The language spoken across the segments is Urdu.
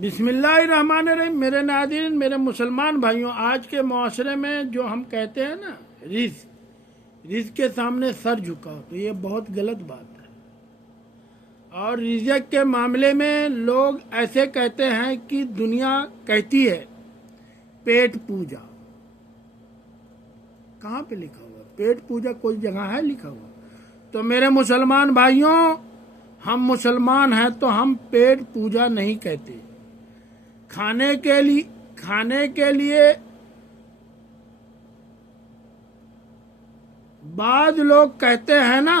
بسم اللہ الرحمن الرحیم۔ میرے ناظرین، میرے مسلمان بھائیوں، آج کے معاشرے میں جو ہم کہتے ہیں نا رزق کے سامنے سر جھکاؤ، تو یہ بہت غلط بات ہے۔ اور رزق کے معاملے میں لوگ ایسے کہتے ہیں کہ دنیا کہتی ہے پیٹ پوجا۔ کہاں پہ لکھا ہوا پیٹ پوجا؟ کوئی جگہ ہے لکھا ہوا؟ تو میرے مسلمان بھائیوں، ہم مسلمان ہیں تو ہم پیٹ پوجا نہیں کہتے۔ کھانے کے لیے بعض لوگ کہتے ہیں نا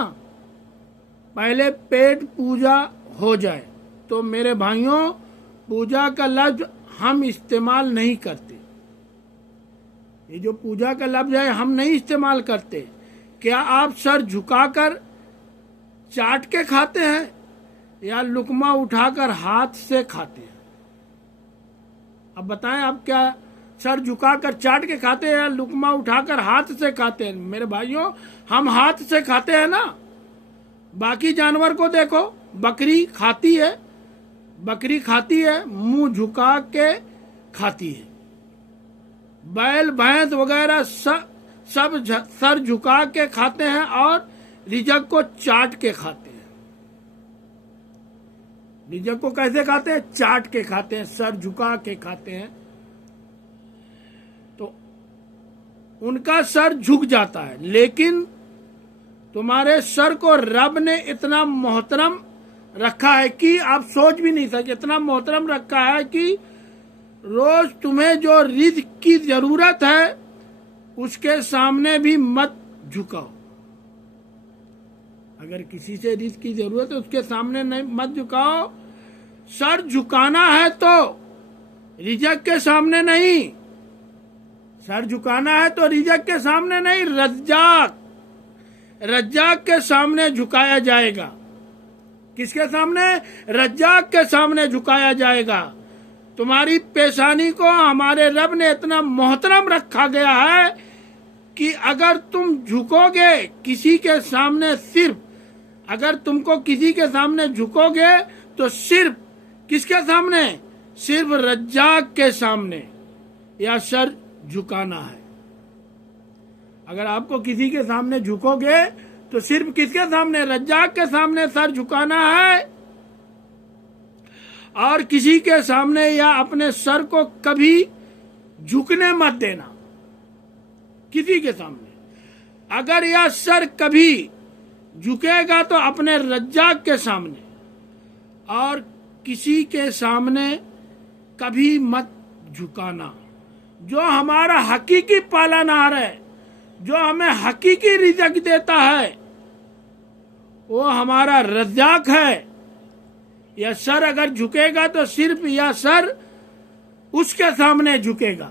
پہلے پیٹ پوجا ہو جائے، تو میرے بھائیوں پوجا کا لفظ ہم استعمال نہیں کرتے۔ یہ جو پوجا کا لفظ ہے ہم نہیں استعمال کرتے۔ کیا آپ سر جھکا کر چاٹ کے کھاتے ہیں یا لقمہ اٹھا کر ہاتھ سے کھاتے ہیں؟ اب بتائیں، آپ کیا سر جھکا کر چاٹ کے کھاتے ہیں یا لقمہ اٹھا کر ہاتھ سے کھاتے ہیں؟ میرے بھائیوں، ہم ہاتھ سے کھاتے ہیں نا۔ باقی جانور کو دیکھو، بکری کھاتی ہے منہ جھکا کے کھاتی ہے۔ بیل بھینس وغیرہ سب سر جھکا کے کھاتے ہیں اور رزق کو چاٹ کے کھاتے ہیں۔ رزق کو کیسے کھاتے ہیں؟ چاٹ کے کھاتے ہیں، سر جھکا کے کھاتے ہیں۔ تو ان کا سر جھک جاتا ہے، لیکن تمہارے سر کو رب نے اتنا محترم رکھا ہے کہ آپ سوچ بھی نہیں سکتے۔ اتنا محترم رکھا ہے کہ روز تمہیں جو رزق کی ضرورت ہے اس کے سامنے بھی مت جھکاؤ۔ اگر کسی سے رزق کی ضرورت ہے اس کے سامنے مت جھکاؤ۔ سر جھکانا ہے تو رزق کے سامنے نہیں، سر جھکانا ہے تو رزق کے سامنے نہیں، رزاق کے سامنے جھکایا جائے گا۔ کس کے سامنے؟ رزاق کے سامنے جھکایا جائے گا۔ تمہاری پیشانی کو ہمارے رب نے اتنا محترم رکھا گیا ہے کہ اگر تم جھکو گے کسی کے سامنے، اگر تم کو کسی کے سامنے جھکو گے تو صرف کس کے سامنے؟ صرف رزاق کے سامنے یا سر جھکانا ہے۔ اگر آپ کو کسی کے سامنے جھکو گے تو صرف کس کے سامنے؟ رزاق کے سامنے سر جھکانا ہے۔ اور کسی کے سامنے یا اپنے سر کو کبھی جھکنے مت دینا کسی کے سامنے۔ اگر یہ سر کبھی جھکے گا تو اپنے رزاق کے سامنے، اور کسی کے سامنے کبھی مت جھکانا۔ جو ہمارا حقیقی پالنہار ہے، جو ہمیں حقیقی رزق دیتا ہے، وہ ہمارا رزاق ہے۔ یہ سر اگر جھکے گا تو صرف یہ سر اس کے سامنے جھکے گا۔